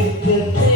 Take the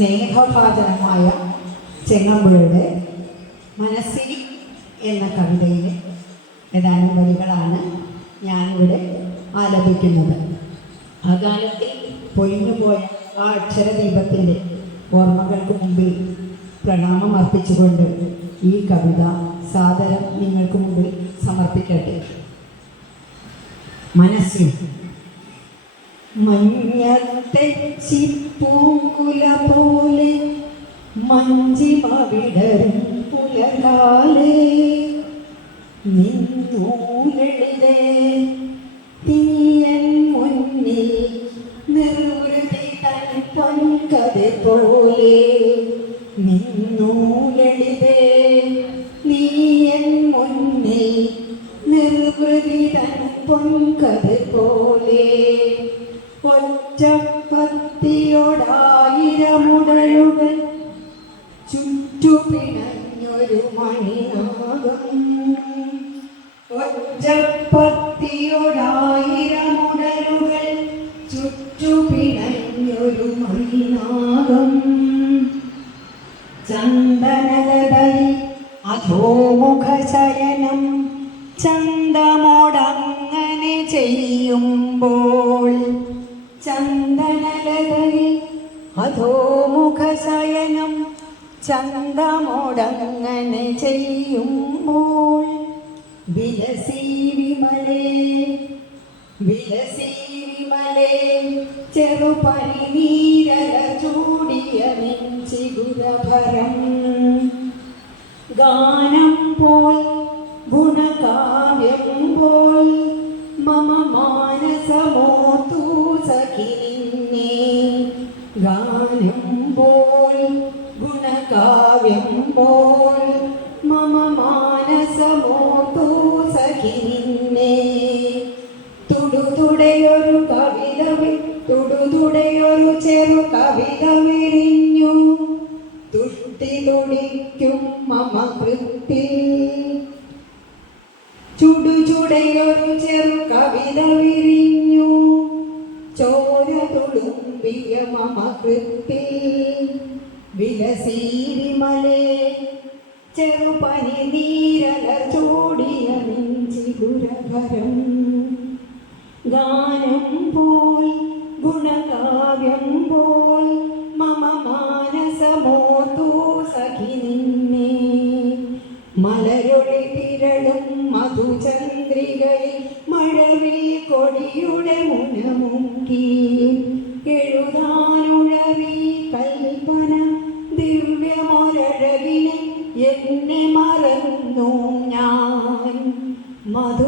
നക്ഷത്രങ്ങളുടെ ചെങ്ങമ്പുഴയുടെ മനസ്സിൽ എന്ന കവിതയിലെ ഏതാനും വരികളാണ് ഞാനിവിടെ ആലപിക്കുന്നത്. ആ കാലത്തിൽ പൊഴിഞ്ഞുപോയ ആ അക്ഷരദീപത്തിന്റെ ഓർമ്മകൾക്ക് മുമ്പിൽ പ്രണാമം അർപ്പിച്ചുകൊണ്ട് ഈ കവിത സാദരം നിങ്ങൾക്ക് മുമ്പിൽ സമർപ്പിക്കട്ടെ. മനസ്സിൽ മഞ്ഞത്തെ പൂങ്കുല പോലെ മഞ്ചിമ വിടരും പുലകാലേ നിന്നൂലെഴുതേ ചുറ്റുപിണഞ്ഞൊരു മണിനാഗം ചന്ദനലതയിൽ അധോമുഖ ശയനം ചന്തമോടങ്ങനെ ചെയ്യുമ്പോൾ ചന്ദനലതയിൽ അധോമുഖ ശയനം ചന്തമോടങ്ങനെ ചെയ്യുമ്പോൾ വിലസി വിമലേ വിലസി വിമലേ ചെറുപനി നീരല ചൂടിയ നെഞ്ചിഗുരഭരം ഗാനം പോൽ ഗുണകാവ്യം പോൽ മമ മാനസമോത്തു സഖിനെ ഗാനം പോൽ ഗുണകാവ്യം പോൽ മമ മാനസമോത്തു സഖിനെ ചുടുചുടയൊരു ചെറു കവിത വിരിഞ്ഞു. ചോര തുളുമ്പിയ മമ കൃത്തിൽ വിലസീരിമലേ ചെറുപനി നീരല ചൂടിയ നെഞ്ചിഗുരഭരം ഗാനം പോൽ ഗുണകാവ്യം പോൽ മമ മാനസമോതു സഖി കൊടിയുടെ മുനമുക്കി എഴുതാനുഴവി കൽപ്പന ദിവ്യമൊരഴകിനെ എന്നെ മറന്നു ഞാൻ. മധുര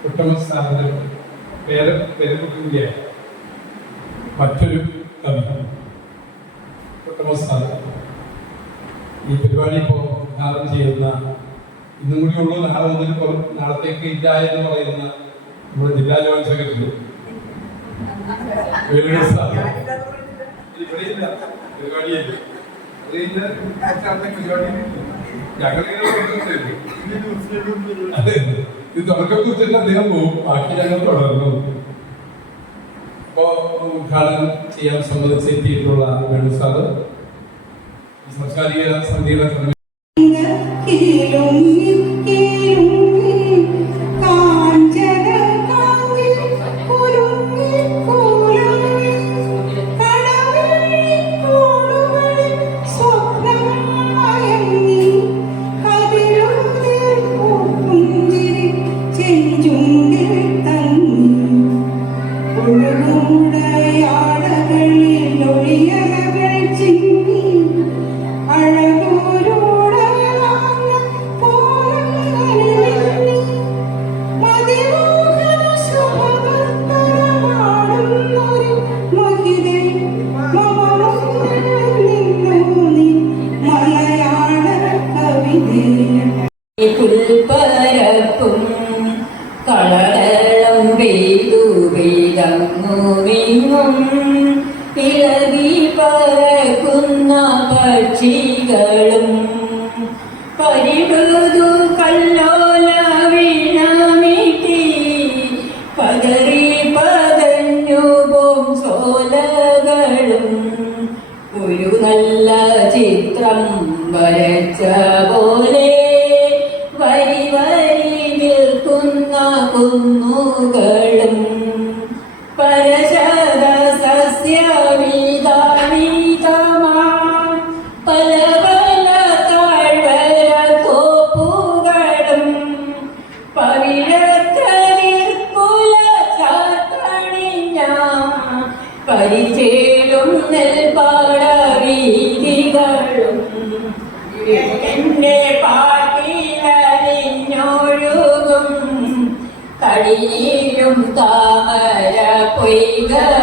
കുട്ടമസ്ഥാനത്തിൽ പേര് പേരുകൂടിയ മറ്റൊരു കവി. കുട്ടമസ്ഥാനം ഈ പരിപാടി ഇപ്പോൾ ഉദ്ഘാടനം ചെയ്യുന്ന ഇന്നും കൂടി ഉള്ളൂ നാളെ ഒന്നിന് നാളത്തേക്ക് ഇല്ല എന്ന് പറയുന്ന നമ്മുടെ ജില്ലാ ജോയിൻ സെക്രട്ടറി. ഇവിടെയില്ല പരിപാടിയില്ല? ഇത് തുടക്കം കുറിച്ചിട്ട് അദ്ദേഹം പോകും ബാക്കി ഞങ്ങൾ തുടർന്നു അപ്പോ ഉദ്ഘാടനം ചെയ്യാൻ സമ്മതിച്ചെത്തിയിട്ടുള്ള വേണു സാറ് സാംസ്കാരിക സമിതിയുടെ Yeah.